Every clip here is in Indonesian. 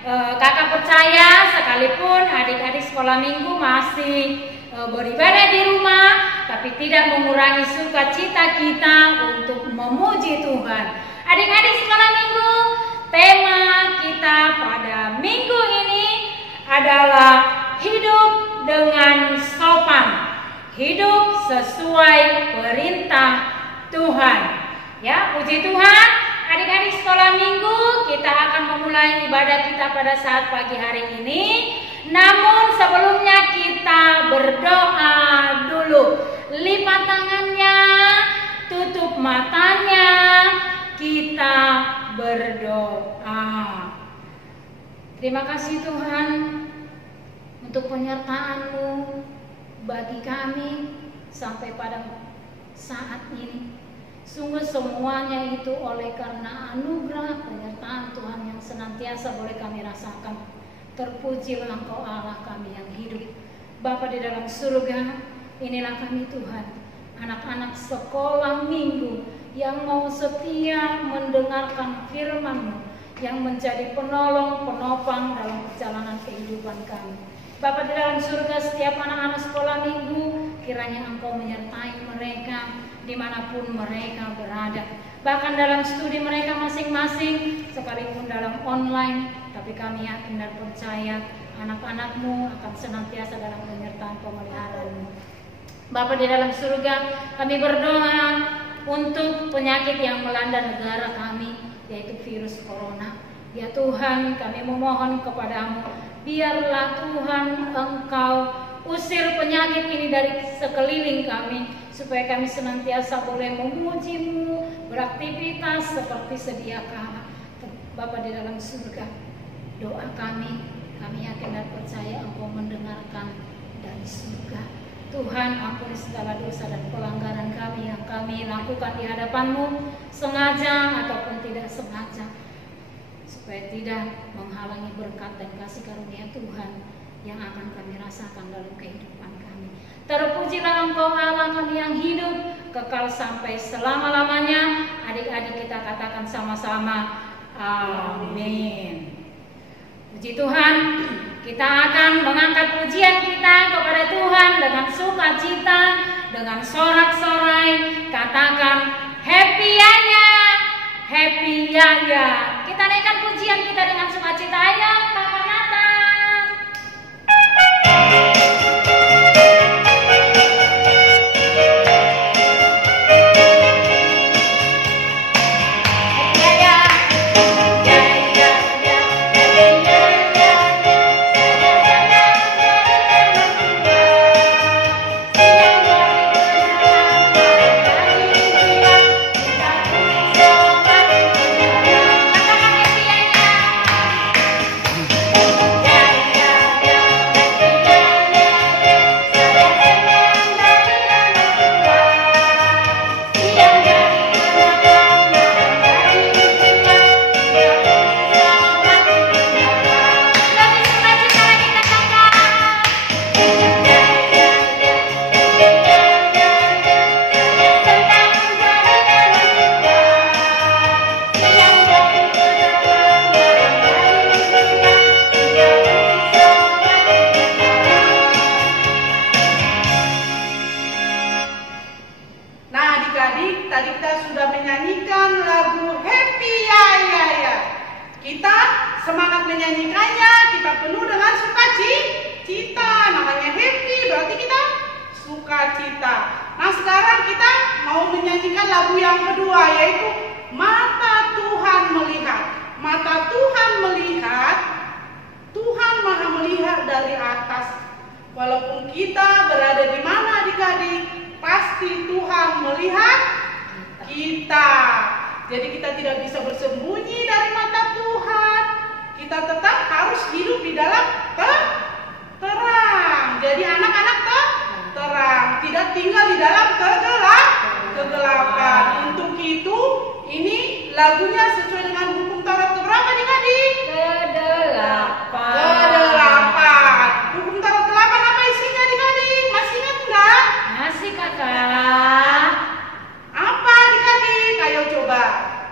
Kakak percaya sekalipun adik-adik sekolah minggu masih beribadah di rumah, tapi tidak mengurangi sukacita kita untuk memuji Tuhan. Adik-adik sekolah minggu, tema kita pada minggu ini adalah hidup dengan sopan, hidup sesuai perintah Tuhan. Ya, puji Tuhan. Adik-adik sekolah minggu, kita akan memulai ibadah kita pada saat pagi hari ini. Namun sebelumnya kita berdoa dulu. Lipat tangannya, tutup matanya, kita berdoa. Terima kasih Tuhan untuk penyertaan-Mu bagi kami sampai pada saat ini. Sungguh semuanya itu oleh karena anugerah penyertaan Tuhan yang senantiasa boleh kami rasakan. Terpujilah Engkau Allah kami yang hidup. Bapa di dalam surga, inilah kami Tuhan, anak-anak sekolah minggu yang mau setia mendengarkan firman-Mu, yang menjadi penolong, penopang dalam perjalanan kehidupan kami. Bapa di dalam surga, setiap anak-anak sekolah minggu, kiranya Engkau menyertai mereka dimanapun mereka berada, bahkan dalam studi mereka masing-masing, sekalipun dalam online, tapi kami yakin dan percaya anak-anak-Mu akan senantiasa dalam penyertaan pemeliharaan-Mu. Bapa di dalam surga, kami berdoa untuk penyakit yang melanda negara kami, yaitu virus corona. Ya Tuhan, kami memohon kepadamu, biarlah Tuhan Engkau usir penyakit ini dari sekeliling kami, supaya kami senantiasa boleh memuji-Mu, beraktivitas seperti sedia kala. Bapa di dalam surga, doa kami yakin dan percaya Engkau mendengarkan dari surga. Tuhan, ampuni segala dosa dan pelanggaran kami yang kami lakukan di hadapan-Mu, sengaja ataupun tidak sengaja, supaya tidak menghalangi berkat dan kasih karunia Tuhan yang akan kami rasakan dalam kehidupan kami. Terpujilah Engkau Allah kami yang hidup kekal sampai selama-lamanya. Adik-adik kita katakan sama-sama, amin. Puji Tuhan, kita akan mengangkat pujian kita kepada Tuhan dengan sukacita, dengan sorak-sorai. Katakan happy yaya, happy yaya. Kita naikkan pujian kita dengan sukacita ya, Kakak Nathan.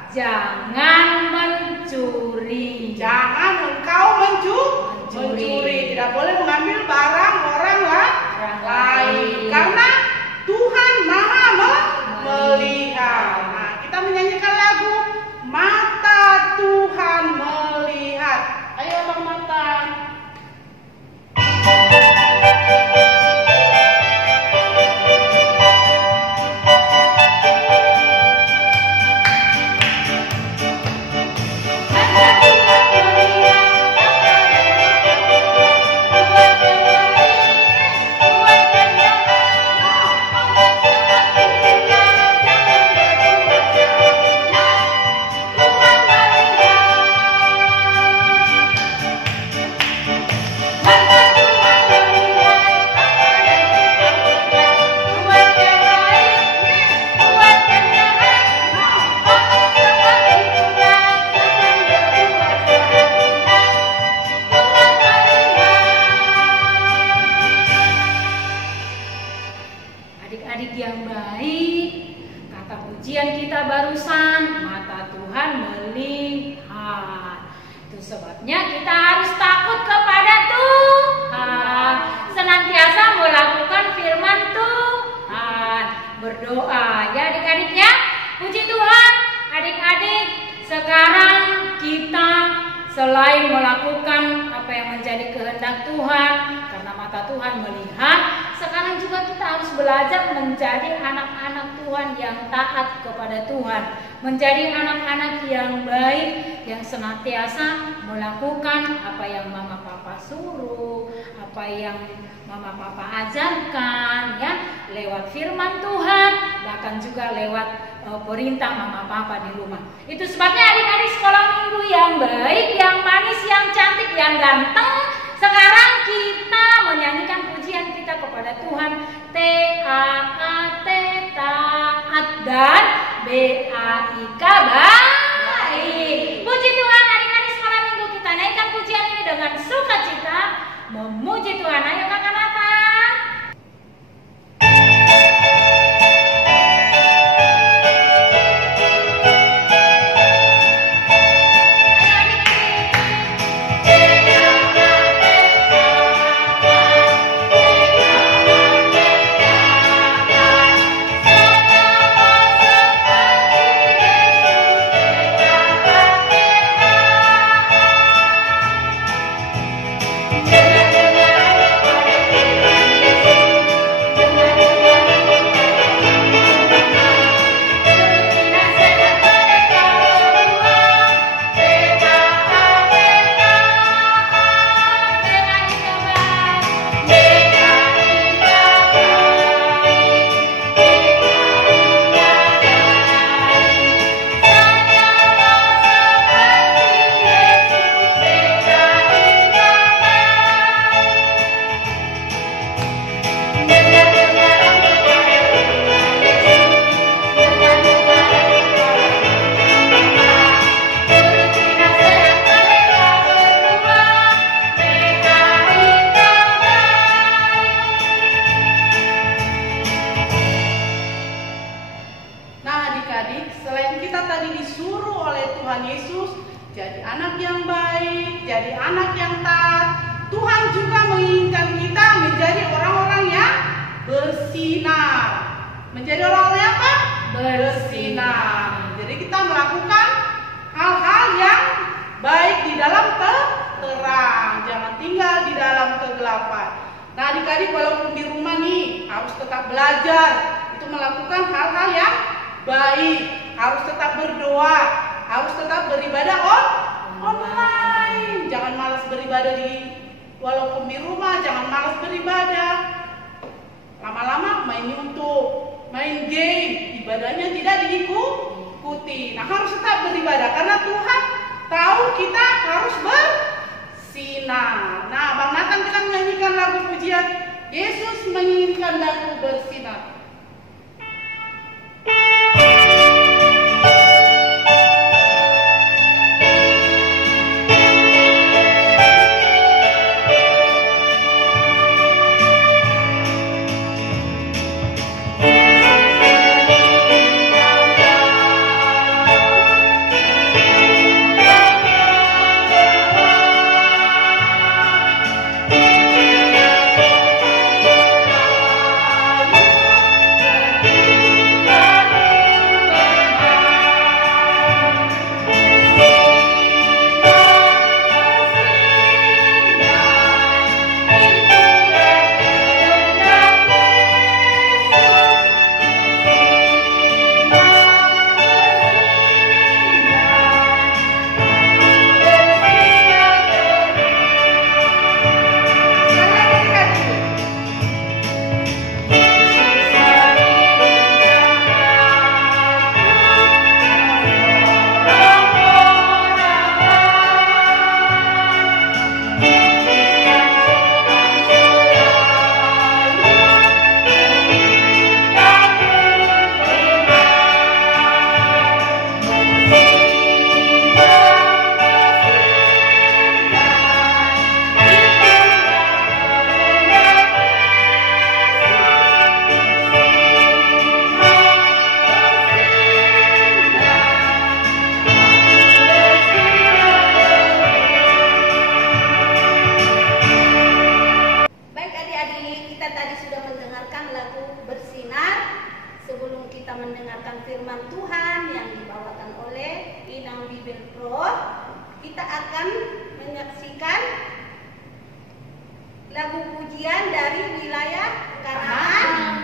Jangan mencuri. Jangan engkau mencuri, tidak boleh mengambil barang orang lain. Karena Tuhan Maha melihat. Nah, kita menyanyikan lagu Mata Tuhan Melihat. Ayo Bang Mata. Adik-adik yang baik, kata pujian kita barusan, mata Tuhan melihat. Itu sebabnya kita harus takut kepada Tuhan, senantiasa melakukan firman Tuhan, berdoa ya adik-adiknya. Puji Tuhan, adik-adik, sekarang kita selain melakukan apa yang menjadi kehendak Tuhan, karena mata Tuhan melihat, sekarang juga kita harus belajar menjadi anak-anak Tuhan yang taat kepada Tuhan, menjadi anak-anak yang baik, yang senantiasa melakukan apa yang mama papa suruh, apa yang mama papa ajarkan ya, lewat firman Tuhan, bahkan juga lewat perintah mama papa di rumah. Itu sebabnya adik-adik sekolah minggu yang baik, yang manis, yang cantik, yang ganteng, sekarang kita menyanyikan pujian kita kepada Tuhan. T-A-A-T, taat, dan B-A-I-K, baik. Puji Tuhan, adik-adik sekolah minggu, kita naikkan pujian ini dengan sukacita, memuji Tuhan. Ayo kakak Nathan. Jadi anak yang baik, jadi anak yang taat. Tuhan juga menginginkan kita menjadi orang-orang yang bersinar. Menjadi orang-orang yang apa? Bersinar. Jadi kita melakukan hal-hal yang baik di dalam terang. Jangan tinggal di dalam kegelapan. Nah adik-adik walaupun di rumah nih harus tetap belajar. Itu melakukan hal-hal yang baik. Harus tetap berdoa. Harus tetap beribadah online. Jangan malas beribadah walaupun di rumah, jangan malas beribadah. Lama-lama main YouTube, main game, ibadahnya tidak diikuti. Nah harus tetap beribadah karena Tuhan tahu kita harus bersinar. Nah Bang Nathan kita menyanyikan lagu pujian Yesus menginginkan daku bersinar. pujian dari wilayah Kanaan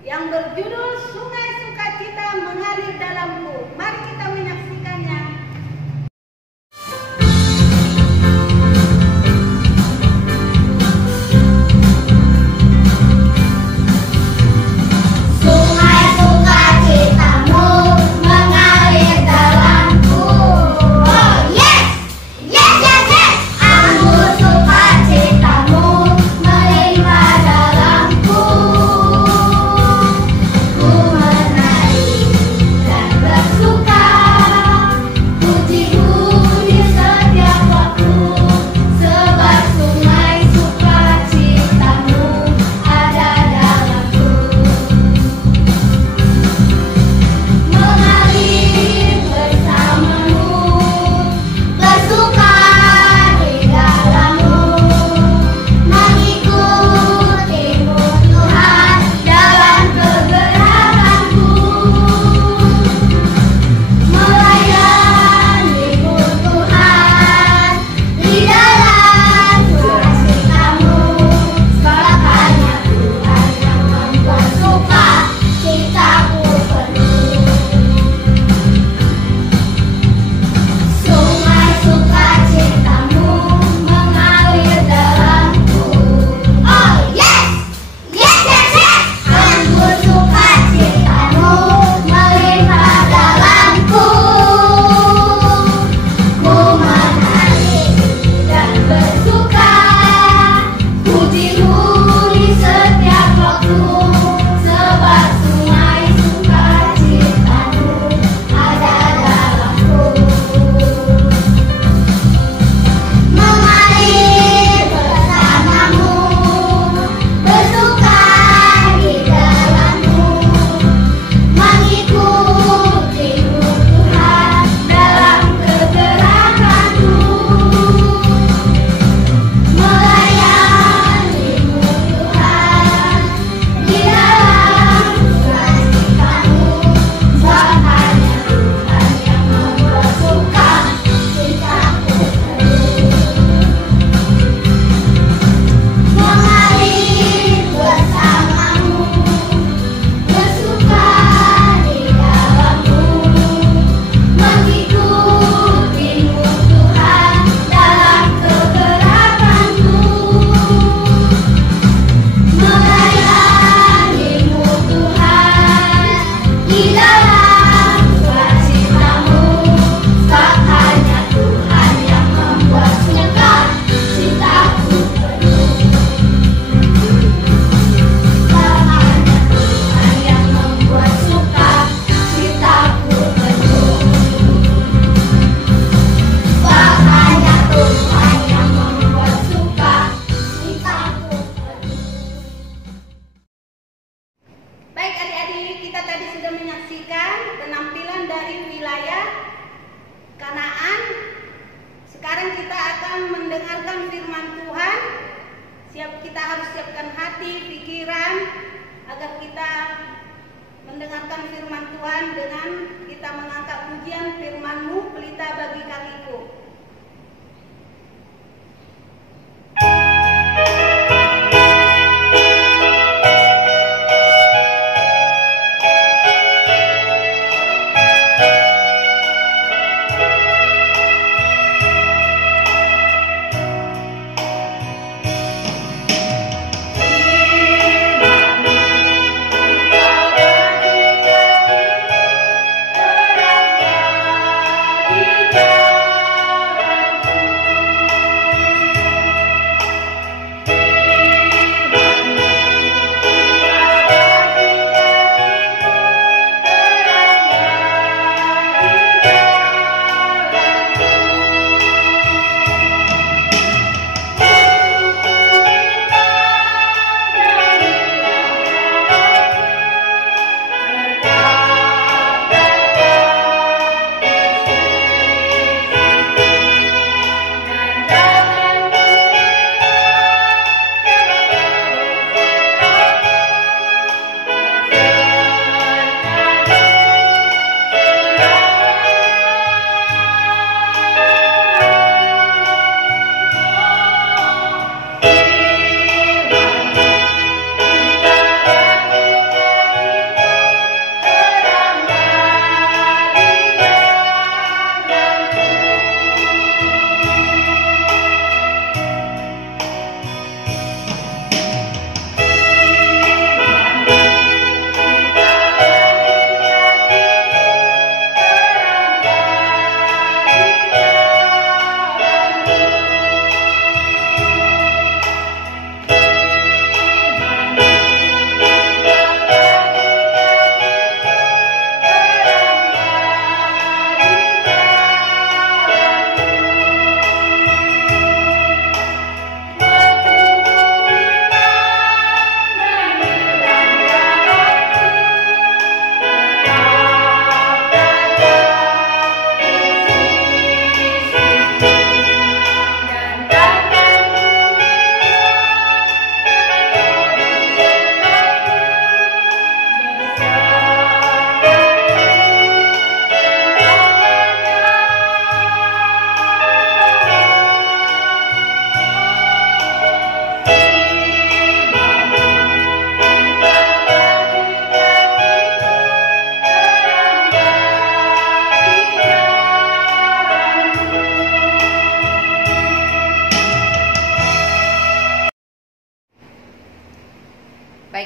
yang berjudul Sungai Sukacita Mengalir Dalamku. Mari kita menyaksikannya. Sungai sukacitamu mengalir dalamku. Oh yes, yes yes yes. Anggur sukacitamu melimpah dalamku. Ku menari dan bersuka, pujimu di setiap waktu. Sebab sungai sukacitamu ada dalamku. Mengalir bersamamu, bersuka di dalammu, mengikutimu Tuhan dalam kegerakanku, melayanimu Tuhan di dalam sukacitamu. Sebab hanya Tuhan yang membuat sukacitaku penuh. Sungai sukacitamu mengalir dalamku. Oh yes, yes yes yes. Anggur sukacitamu melimpah dalamku. Ku menari dan bersuka, pujimu di setiap waktu. Sebab sungai sukacitamu ada dalamku. Mengalir bersamamu, bersuka di dalammu, mengikutimu Tuhan dalam kegerakanku, melayanimu Tuhan di dalam sukacitamu. Sebab hanya Tuhan yang membuat sukacitaku penuh. Mengalir bersamamu, bersuka di dalammu, mengikutimu Tuhan dalam kegerakanku, melayanimu Tuhan di dalam sukacitamu. Sebab hanya Tuhan yang membuat sukacitaku penuh. Sebab hanya Tuhan yang membuat sukacitaku penuh. Sebab hanya Tuhan yang membuat sukacitaku penuh. Baik adik-adik, kita tadi sudah menyaksikan penampilan dari wilayah Kanaan. Sekarang kita akan mendengarkan firman Tuhan. Kita harus siapkan hati, pikiran agar kita mendengarkan firman Tuhan dengan kita mengangkat pujian firman-Mu pelita bagi kakiku. Terang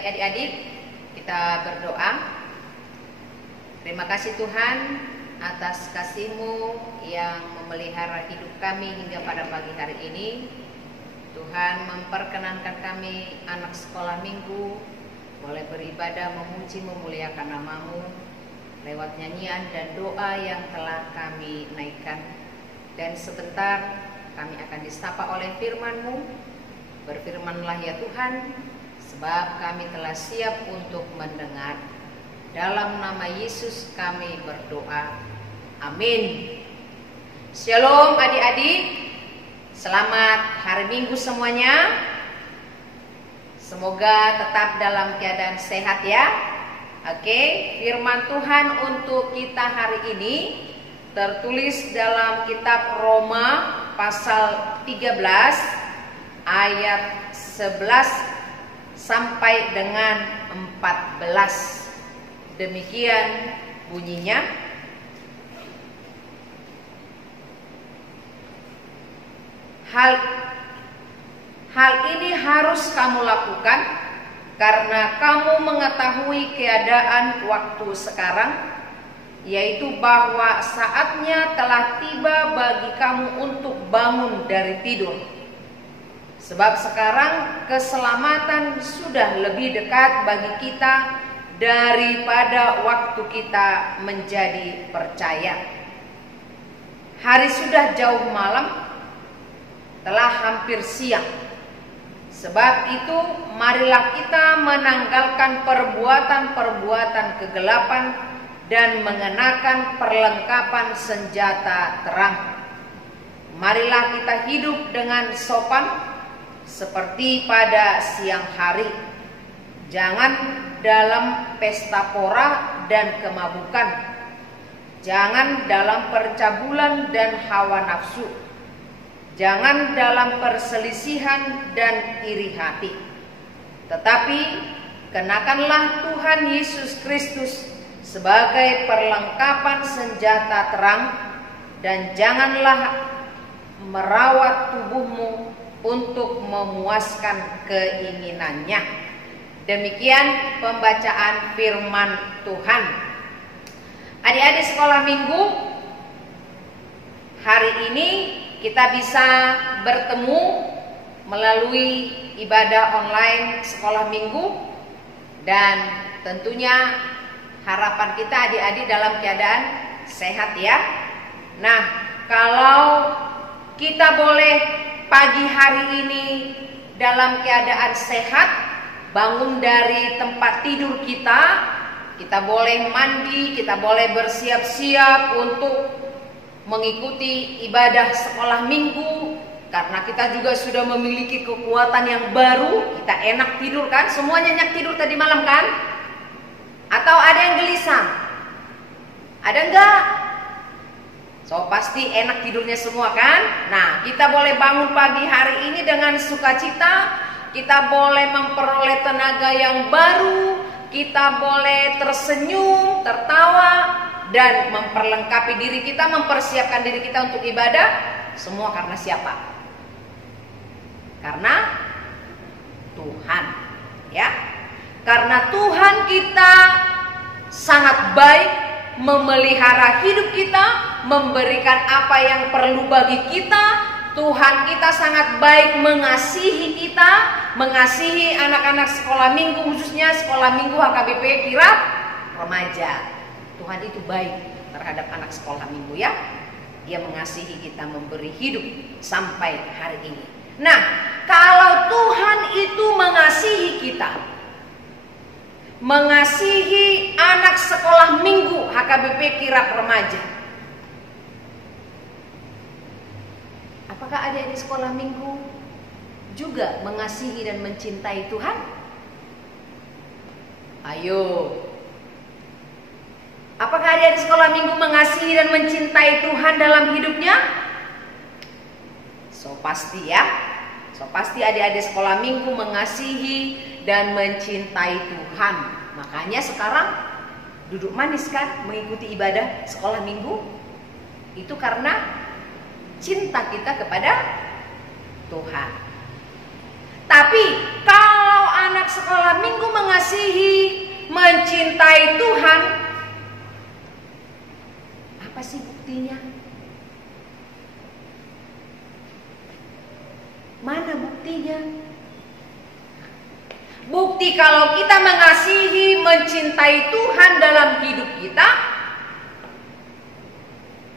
Baik adik-adik, kita berdoa. Terima kasih Tuhan atas kasih-Mu yang memelihara hidup kami hingga pada pagi hari ini. Tuhan memperkenankan kami anak sekolah minggu boleh beribadah, memuji, memuliakan nama-Mu lewat nyanyian dan doa yang telah kami naikkan. Dan sebentar kami akan disapa oleh firman-Mu. Berfirmanlah ya Tuhan, sebab kami telah siap untuk mendengar. Dalam nama Yesus kami berdoa. Amin. Shalom adik-adik. Selamat hari Minggu semuanya. Semoga tetap dalam keadaan sehat ya. Oke, firman Tuhan untuk kita hari ini tertulis dalam kitab Roma pasal 13 ayat 11 sampai dengan 14. Demikian bunyinya. Hal ini harus kamu lakukan karena kamu mengetahui keadaan waktu sekarang, yaitu bahwa saatnya telah tiba bagi kamu untuk bangun dari tidur. Sebab sekarang keselamatan sudah lebih dekat bagi kita daripada waktu kita menjadi percaya. Hari sudah jauh malam, telah hampir siang. Sebab itu marilah kita menanggalkan perbuatan-perbuatan kegelapan dan mengenakan perlengkapan senjata terang. Marilah kita hidup dengan sopan seperti pada siang hari. Jangan dalam pesta pora dan kemabukan. Jangan dalam percabulan dan hawa nafsu. Jangan dalam perselisihan dan iri hati. Tetapi kenakanlah Tuhan Yesus Kristus sebagai perlengkapan senjata terang, dan janganlah merawat tubuhmu untuk memuaskan keinginannya. Demikian pembacaan firman Tuhan. Adik-adik sekolah minggu, hari ini kita bisa bertemu melalui ibadah online sekolah minggu, dan tentunya harapan kita adik-adik dalam keadaan sehat ya. Nah, kalau kita boleh pagi hari ini dalam keadaan sehat, bangun dari tempat tidur kita boleh mandi, kita boleh bersiap-siap untuk mengikuti ibadah sekolah minggu, karena kita juga sudah memiliki kekuatan yang baru. Kita enak tidur kan? Semuanya nyenyak tidur tadi malam kan? Atau ada yang gelisah? Ada enggak? So pasti enak tidurnya semua kan? Nah, kita boleh bangun pagi hari ini dengan sukacita. Kita boleh memperoleh tenaga yang baru. Kita boleh tersenyum, tertawa, dan memperlengkapi diri kita, mempersiapkan diri kita untuk ibadah. Semua karena siapa? Karena Tuhan, ya. Karena Tuhan kita sangat baik, memelihara hidup kita, memberikan apa yang perlu bagi kita. Tuhan kita sangat baik mengasihi kita, mengasihi anak-anak sekolah minggu, khususnya sekolah minggu HKBP Kirap Remaja. Tuhan itu baik terhadap anak sekolah minggu ya. Dia mengasihi kita, memberi hidup sampai hari ini. Nah, kalau Tuhan itu mengasihi kita, mengasihi anak sekolah minggu HKBP Kirap Remaja, apakah adik-adik sekolah minggu juga mengasihi dan mencintai Tuhan? Ayo. Apakah adik-adik sekolah minggu mengasihi dan mencintai Tuhan dalam hidupnya? So pasti ya. So pasti adik-adik sekolah minggu mengasihi dan mencintai Tuhan. Makanya sekarang duduk manis kan mengikuti ibadah sekolah minggu. Itu karena cinta kita kepada Tuhan. Tapi kalau anak sekolah minggu mengasihi, mencintai Tuhan, apa sih buktinya? Mana buktinya? Bukti kalau kita mengasihi, mencintai Tuhan dalam hidup kita,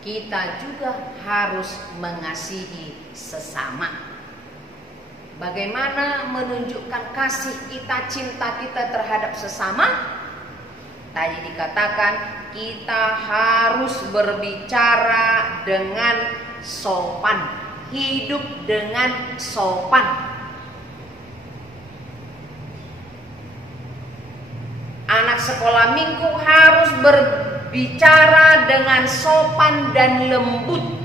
kita juga harus mengasihi sesama. Bagaimana menunjukkan kasih kita, cinta kita terhadap sesama? Tadi dikatakan kita harus berbicara dengan sopan, hidup dengan sopan. Anak sekolah minggu harus berbicara dengan sopan dan lembut.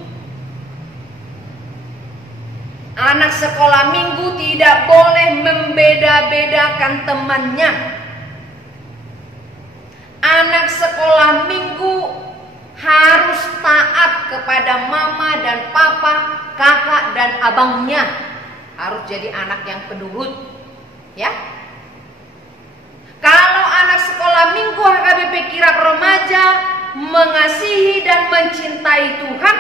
Anak sekolah minggu tidak boleh membeda-bedakan temannya. Anak sekolah minggu harus taat kepada mama dan papa, kakak dan abangnya. Harus jadi anak yang penurut, ya. Kalau anak sekolah minggu HKBP Kirap Remaja mengasihi dan mencintai Tuhan,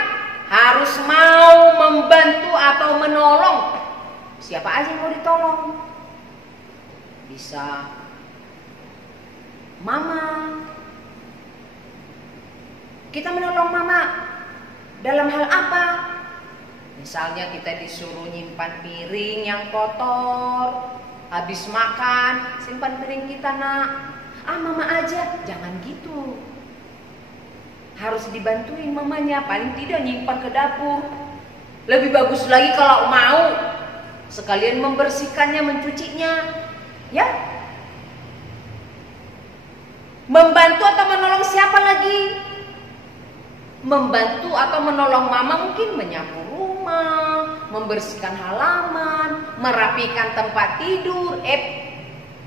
harus mau membantu atau menolong. Siapa aja yang mau ditolong? Bisa mama. Kita menolong mama dalam hal apa? Misalnya kita disuruh nyimpan piring yang kotor. Habis makan, simpan piring kita, nak. Mama aja, jangan gitu. Harus dibantuin mamanya, paling tidak nyimpan ke dapur. Lebih bagus lagi kalau mau sekalian membersihkannya, mencucinya, ya. Membantu atau menolong siapa lagi? Membantu atau menolong mama mungkin menyapu rumah, membersihkan halaman, merapikan tempat tidur.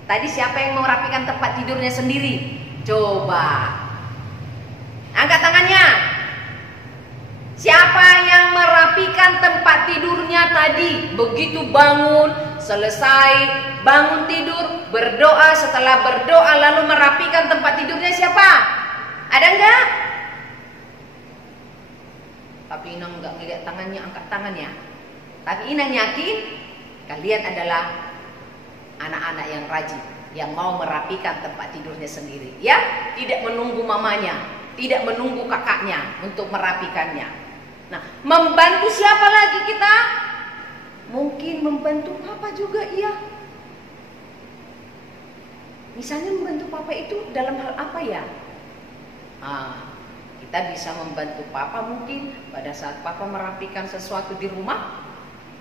Tadi siapa yang mau merapikan tempat tidurnya sendiri? Coba angkat tangannya. Siapa yang merapikan tempat tidurnya tadi? Begitu bangun, selesai bangun tidur, berdoa, setelah berdoa lalu merapikan tempat tidurnya siapa? Ada enggak? Tapi Inang enggak ngeliat tangannya, angkat tangannya. Tapi Inang yakin kalian adalah anak-anak yang rajin, yang mau merapikan tempat tidurnya sendiri, ya. Tidak menunggu mamanya, tidak menunggu kakaknya untuk merapikannya. Nah, membantu siapa lagi kita? Mungkin membantu papa juga, iya. Misalnya membantu papa itu dalam hal apa ya? Kita bisa membantu papa mungkin pada saat papa merapikan sesuatu di rumah.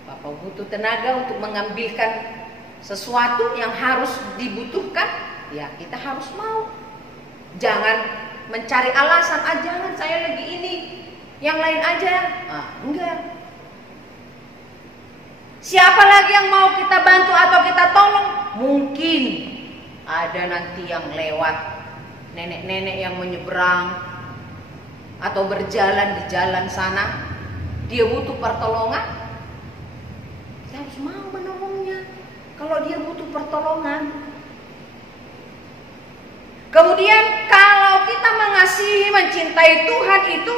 Papa butuh tenaga untuk mengambilkan sesuatu yang harus dibutuhkan, ya kita harus mau. Jangan mencari alasan, jangan saya lagi ini, yang lain aja. Enggak. Siapa lagi yang mau kita bantu atau kita tolong? Mungkin ada nanti yang lewat, nenek-nenek yang menyeberang atau berjalan di jalan sana, dia butuh pertolongan, kita harus mau menolongnya kalau dia butuh pertolongan. Kemudian kalau kita mengasihi, mencintai Tuhan itu,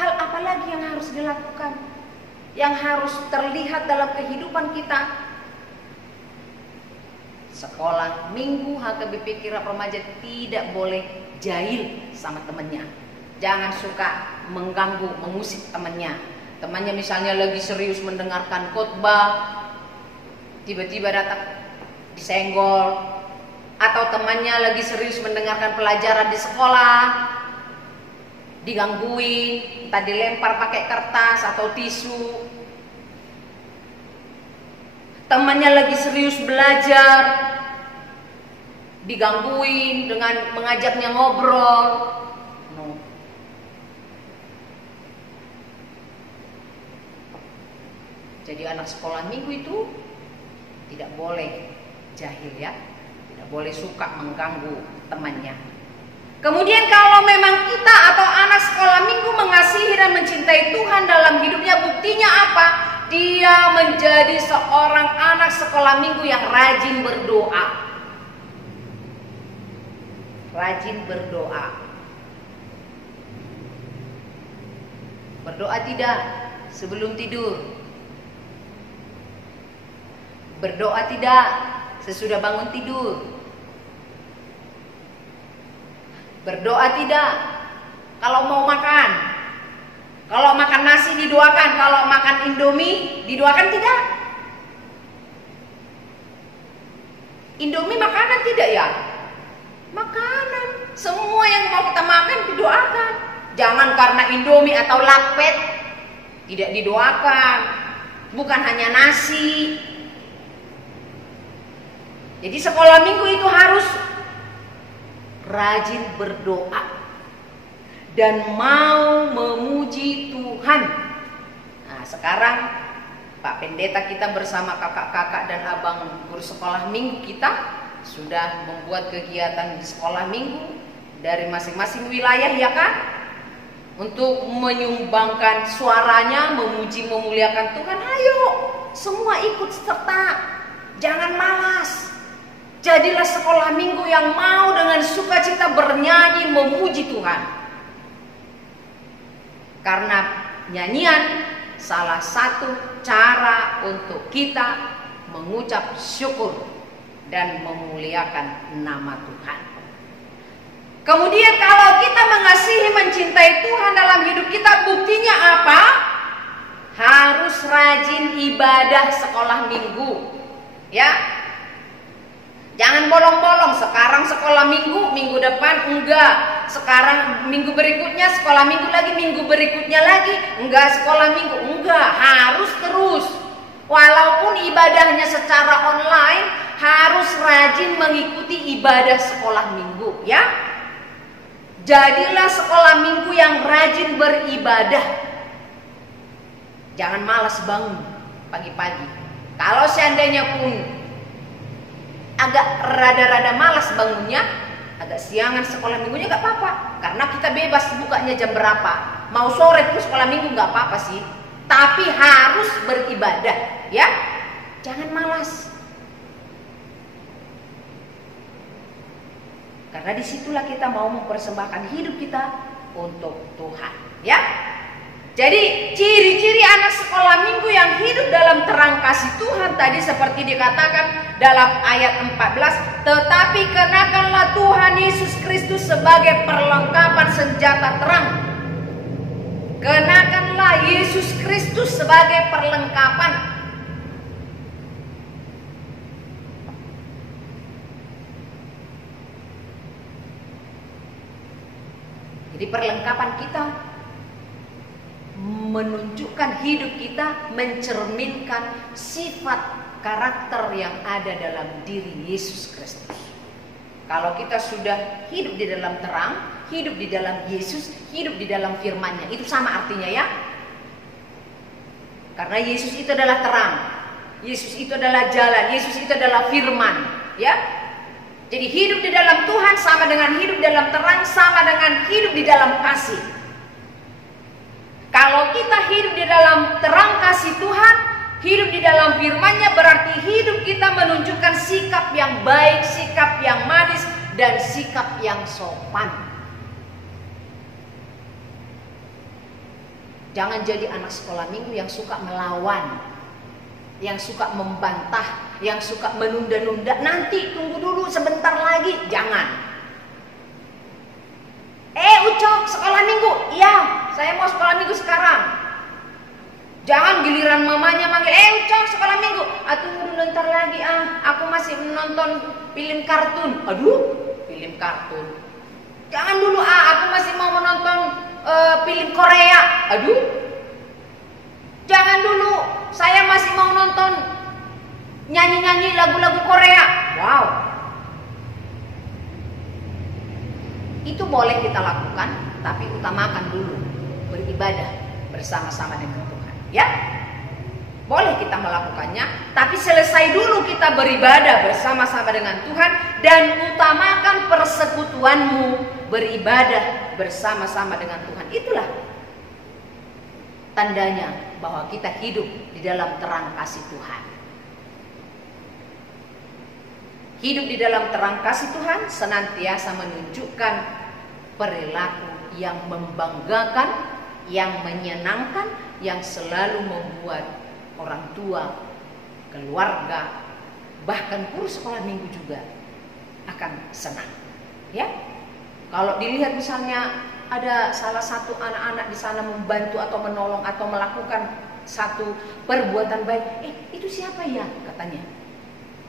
hal apa lagi yang harus dilakukan, yang harus terlihat dalam kehidupan kita? Sekolah minggu HKBP Kirap Remaja tidak boleh jahil sama temannya. Jangan suka mengganggu, mengusik temannya. Temannya misalnya lagi serius mendengarkan khotbah, tiba-tiba datang disenggol. Atau temannya lagi serius mendengarkan pelajaran di sekolah, digangguin, entah dilempar pakai kertas atau tisu. Temannya lagi serius belajar, digangguin dengan mengajaknya ngobrol. No. Jadi anak sekolah minggu itu tidak boleh jahil, ya. Tidak boleh suka mengganggu temannya. Kemudian kalau memang kita atau anak sekolah minggu mengasihi dan mencintai Tuhan dalam hidupnya, buktinya apa? dia menjadi seorang anak sekolah minggu yang rajin berdoa. Rajin berdoa. Berdoa tidak sebelum tidur. Berdoa tidak sesudah bangun tidur. Berdoa tidak kalau mau makan. Kalau makan nasi didoakan, kalau makan Indomie didoakan tidak. Indomie makanan tidak ya? Makanan. Semua yang mau kita makan didoakan. Jangan karena Indomie atau lakpet tidak didoakan. Bukan hanya nasi. Jadi sekolah minggu itu harus rajin berdoa dan mau memuji Tuhan. Nah, sekarang Pak Pendeta kita bersama kakak-kakak dan abang guru sekolah minggu kita sudah membuat kegiatan di sekolah minggu dari masing-masing wilayah, ya kan? Untuk menyumbangkan suaranya, memuji memuliakan Tuhan. Ayo, semua ikut serta. Jangan malas. Jadilah sekolah minggu yang mau dengan sukacita bernyanyi memuji Tuhan. Karena nyanyian salah satu cara untuk kita mengucap syukur dan memuliakan nama Tuhan. Kemudian kalau kita mengasihi, mencintai Tuhan dalam hidup kita, buktinya apa? Harus rajin ibadah sekolah minggu. Ya. Jangan bolong-bolong, sekarang sekolah minggu, minggu depan enggak. Sekarang minggu berikutnya sekolah minggu lagi, minggu berikutnya lagi enggak sekolah minggu. Enggak, harus terus. Walaupun ibadahnya secara online, harus rajin mengikuti ibadah sekolah minggu, ya. Jadilah sekolah minggu yang rajin beribadah. Jangan malas bangun pagi-pagi. Kalau seandainya pun agak rada-rada malas bangunnya, agak siangan sekolah minggunya gak apa-apa. Karena kita bebas bukanya jam berapa. Mau sore pun sekolah minggu gak apa-apa sih. Tapi harus beribadah, ya. Jangan malas. Karena disitulah kita mau mempersembahkan hidup kita untuk Tuhan, ya. Jadi ciri-ciri anak sekolah minggu yang hidup dalam terang kasih Tuhan tadi seperti dikatakan dalam ayat 14, tetapi kenakanlah Tuhan Yesus Kristus sebagai perlengkapan senjata terang. Kenakanlah Yesus Kristus sebagai perlengkapan. Jadi perlengkapan kita menunjukkan hidup kita, mencerminkan sifat karakter yang ada dalam diri Yesus Kristus. Kalau kita sudah hidup di dalam terang, hidup di dalam Yesus, hidup di dalam firman-Nya, itu sama artinya, ya. Karena Yesus itu adalah terang, Yesus itu adalah jalan, Yesus itu adalah firman, ya. Jadi hidup di dalam Tuhan sama dengan hidup dalam terang, sama dengan hidup di dalam kasih. Kalau kita hidup di dalam terang kasih Tuhan, hidup di dalam firman-Nya, berarti hidup kita menunjukkan sikap yang baik, sikap yang manis, dan sikap yang sopan. Jangan jadi anak sekolah minggu yang suka melawan, yang suka membantah, yang suka menunda-nunda. Nanti tunggu dulu sebentar lagi. Jangan. Ucok, sekolah minggu. Iya, saya mau sekolah minggu sekarang. Jangan giliran mamanya manggil, Ucok, sekolah minggu. Tunggu dulu ntar lagi, aku masih menonton film kartun. Aduh, film kartun. Jangan dulu, aku masih mau menonton film Korea. Aduh. Jangan dulu, saya masih mau nonton nyanyi-nyanyi lagu-lagu Korea. Wow. Itu boleh kita lakukan, tapi utamakan dulu beribadah bersama-sama dengan Tuhan, ya. Boleh kita melakukannya, tapi selesai dulu kita beribadah bersama-sama dengan Tuhan, dan utamakan persekutuanmu beribadah bersama-sama dengan Tuhan. Itulah tandanya bahwa kita hidup di dalam terang kasih Tuhan. Hidup di dalam terang kasih Tuhan senantiasa menunjukkan perilaku yang membanggakan, yang menyenangkan, yang selalu membuat orang tua, keluarga, bahkan guru sekolah minggu juga akan senang. Ya, kalau dilihat misalnya ada salah satu anak-anak di sana membantu atau menolong atau melakukan satu perbuatan baik, itu siapa ya katanya?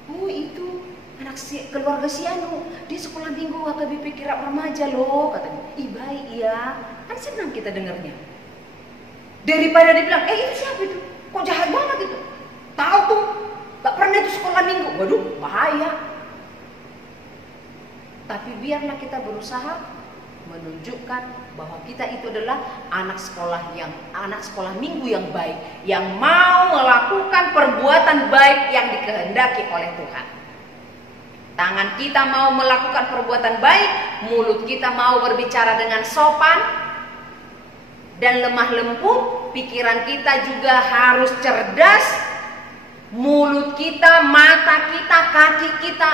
Oh, itu anak keluarga si Anu, dia sekolah minggu HKBP Kirap Remaja loh katanya. Ih baik ya, kan senang kita dengarnya. Daripada dibilang, itu siapa itu? Kok jahat banget itu? Tahu tuh, gak pernah itu sekolah minggu. Waduh, bahaya. Tapi biarlah kita berusaha menunjukkan bahwa kita itu adalah anak sekolah minggu yang baik, yang mau melakukan perbuatan baik yang dikehendaki oleh Tuhan. Tangan kita mau melakukan perbuatan baik, mulut kita mau berbicara dengan sopan dan lemah lembut, pikiran kita juga harus cerdas, mulut kita, mata kita, kaki kita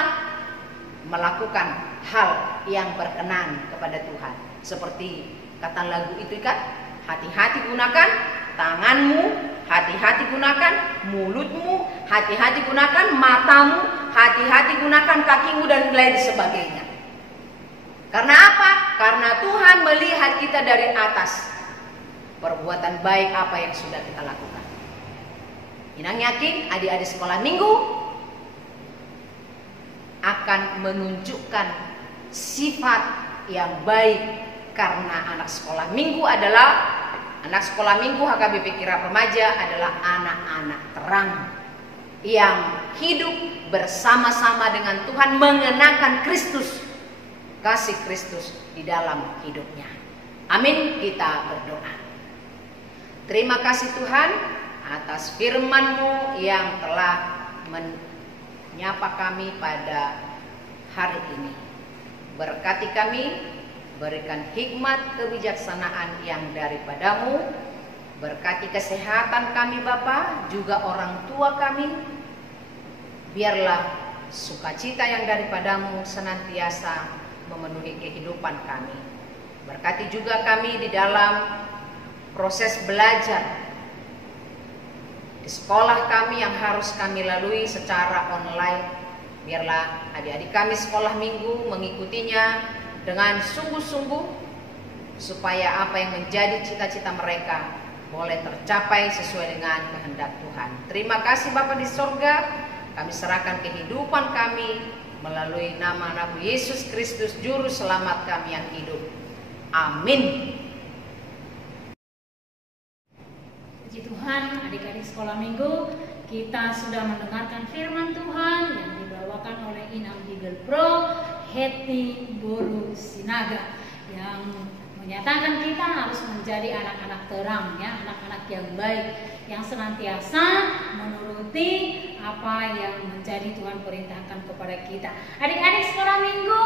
melakukan hal yang berkenan kepada Tuhan. Seperti kata lagu itu kan, hati-hati gunakan tanganmu, hati-hati gunakan mulutmu, hati-hati gunakan matamu, hati-hati gunakan kakimu dan lain sebagainya. Karena apa? Karena Tuhan melihat kita dari atas. Perbuatan baik apa yang sudah kita lakukan. Inang yakin adik-adik sekolah minggu akan menunjukkan sifat yang baik, karena anak sekolah minggu HKBP Kirap Remaja adalah anak-anak terang yang hidup bersama-sama dengan Tuhan, mengenakan Kristus, kasih Kristus di dalam hidupnya. Amin. Kita berdoa. Terima kasih Tuhan atas firman-Mu yang telah menyapa kami pada hari ini. Berkati kami, berikan hikmat kebijaksanaan yang daripada-Mu. Berkati kesehatan kami Bapa, juga orang tua kami. Biarlah sukacita yang daripada-Mu senantiasa memenuhi kehidupan kami. Berkati juga kami di dalam proses belajar di sekolah kami yang harus kami lalui secara online. Biarlah adik-adik kami sekolah minggu mengikutinya dengan sungguh-sungguh, supaya apa yang menjadi cita-cita mereka boleh tercapai sesuai dengan kehendak Tuhan. Terima kasih Bapa di sorga, kami serahkan kehidupan kami melalui nama Nabi Yesus Kristus, Juru Selamat kami yang hidup. Amin. Puji Tuhan, adik-adik sekolah minggu, kita sudah mendengarkan firman Tuhan yang dibawakan oleh Inam Bible Pro Heti Boru Sinaga, yang menyatakan kita harus menjadi anak-anak terang, ya, anak-anak yang baik, yang senantiasa menuruti apa yang menjadi Tuhan perintahkan kepada kita. Adik-adik sekolah minggu,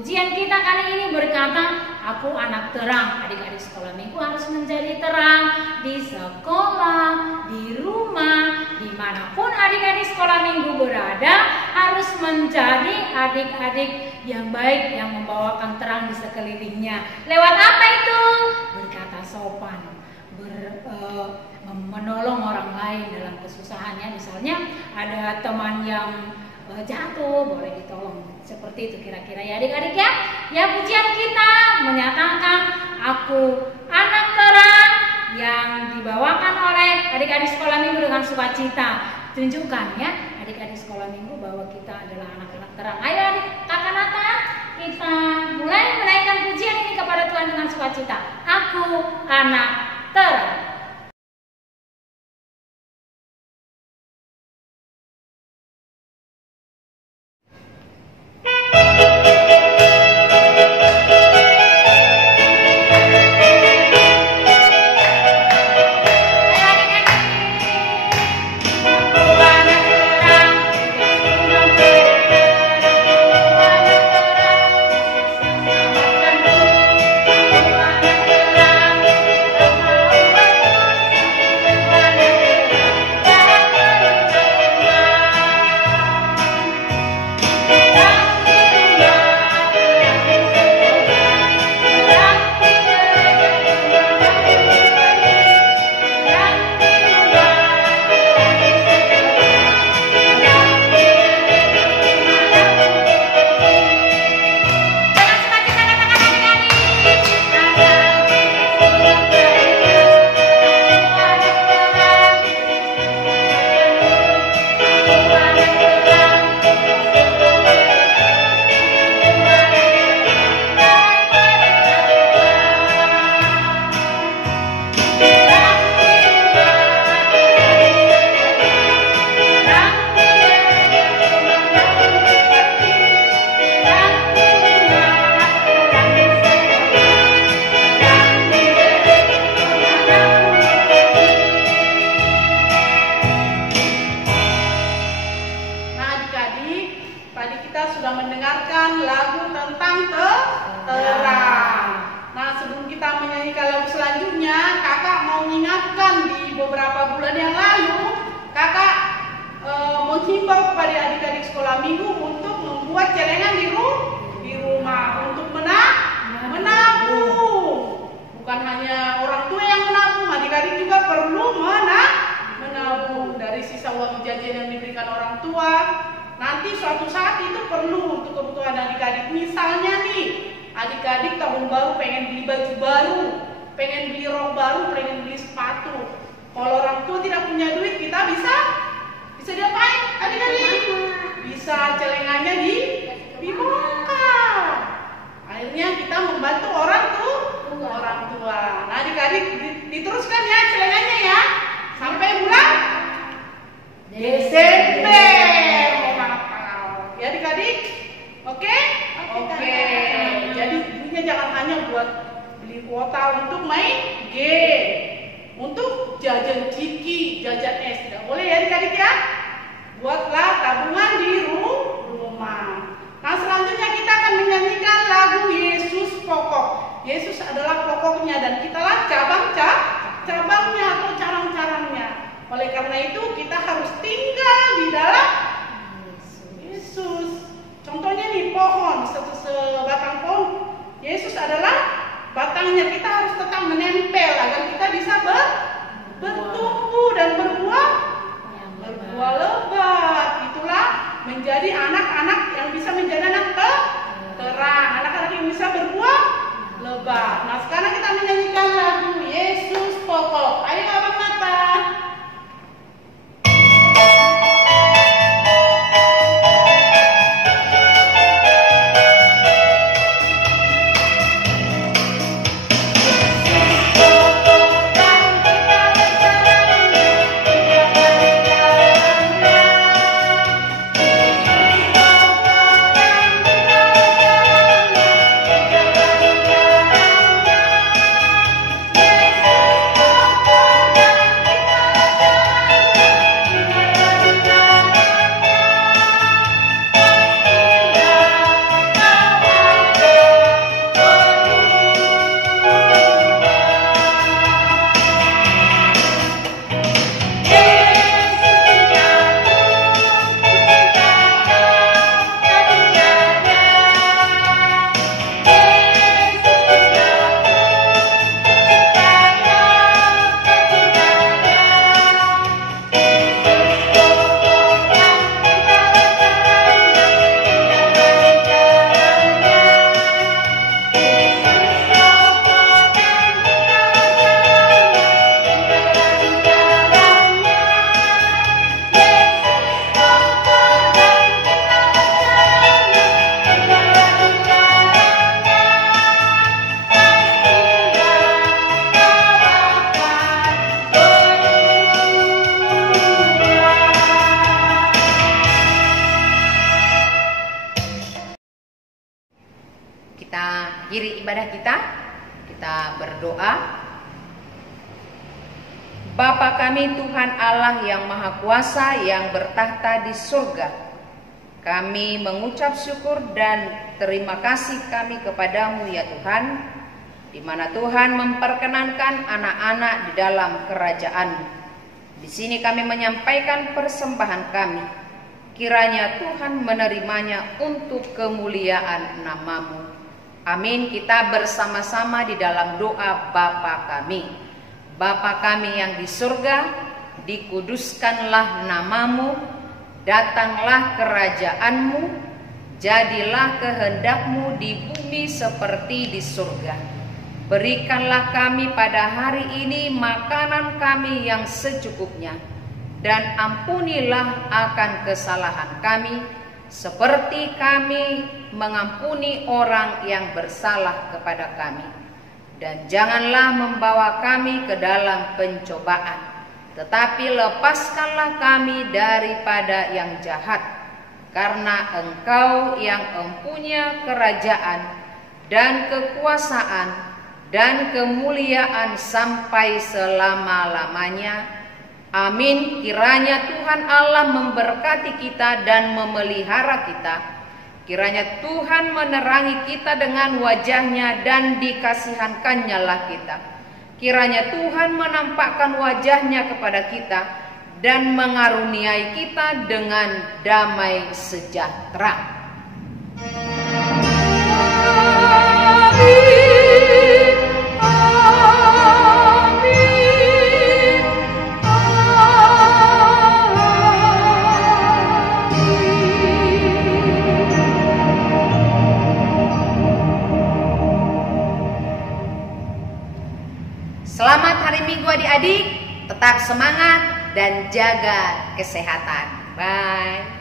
ujian kita kali ini berkata, aku anak terang. Adik-adik sekolah minggu harus menjadi terang di sekolah, di rumah, dimanapun adik-adik sekolah minggu berada, harus menjadi adik-adik yang baik, yang membawakan terang di sekelilingnya. Lewat apa itu? Berkata sopan, menolong orang lain dalam kesusahannya. Misalnya ada teman yang jatuh, boleh ditolong. Seperti itu kira-kira ya adik-adik ya. Ya, pujian kita menyatakan aku anak terang yang dibawakan oleh adik-adik sekolah minggu dengan sukacita. Tunjukkan ya adik-adik sekolah minggu bahwa kita adalah anak-anak terang. Ayo adik kakak Nata, kita mulai menaikkan pujian ini kepada Tuhan dengan sukacita. Aku anak terang. Terang Bukan hanya orang tua yang menabung, adik-adik juga perlu menabung dari sisa uang jajan yang diberikan orang tua. Nanti suatu saat itu perlu untuk kebutuhan adik-adik. Misalnya nih, adik-adik tahun baru pengen beli baju baru, pengen beli rok baru, pengen beli sepatu. Kalau orang tua tidak punya duit, kita bisa diapain adik-adik? Bisa celengannya dibongkar. Akhirnya kita membantu orang tua. Nah, adik-adik diteruskan ya celengannya ya sampai bulan Desember. Ya adik-adik, oke? Jadi duitnya jangan hanya buat beli kuota untuk main game, untuk jajan ciki, jajan es, tidak boleh ya adik-adik ya. Buatlah tabungan di rumah. Nah, selanjutnya kita akan menyanyikan lagu Yesus Pokok. Yesus adalah pokoknya dan kitalah cabangnya atau carang-carangnya. Oleh karena itu kita harus tinggal di dalam Yesus. Contohnya nih pohon, sebatang pohon. Yesus adalah batangnya. Kita harus tetap menempel agar kita bisa bertumbuh dan berbuah lebat. Itulah menjadi anak-anak yang bisa menjadi anak terang, anak-anak yang bisa berbuah lebat. Nah, sekarang kita menyanyikan lagu Yesus Pokok. Ayo abang mata. akhiri ibadah kita berdoa. Bapa kami Tuhan Allah yang Maha Kuasa yang bertahta di surga, kami mengucap syukur dan terima kasih kami kepadamu ya Tuhan, di mana Tuhan memperkenankan anak-anak di dalam kerajaan-Mu. Di sini kami menyampaikan persembahan kami, kiranya Tuhan menerimanya untuk kemuliaan nama-Mu. Amin. Kita bersama-sama di dalam doa Bapa kami. Bapa kami yang di surga, dikuduskanlah nama-Mu, datanglah kerajaan-Mu, jadilah kehendak-Mu di bumi seperti di surga. Berikanlah kami pada hari ini makanan kami yang secukupnya, dan ampunilah akan kesalahan kami, seperti kami mengampuni orang yang bersalah kepada kami. Dan janganlah membawa kami ke dalam pencobaan, tetapi lepaskanlah kami daripada yang jahat. Karena Engkau yang mempunyai kerajaan dan kekuasaan dan kemuliaan sampai selama-lamanya. Amin. Kiranya Tuhan Allah memberkati kita dan memelihara kita. Kiranya Tuhan menerangi kita dengan wajah-Nya dan dikasihankan-Nya lah kita. Kiranya Tuhan menampakkan wajah-Nya kepada kita dan mengaruniai kita dengan damai sejahtera. Amin. Selamat hari Minggu adik-adik, tetap semangat dan jaga kesehatan. Bye.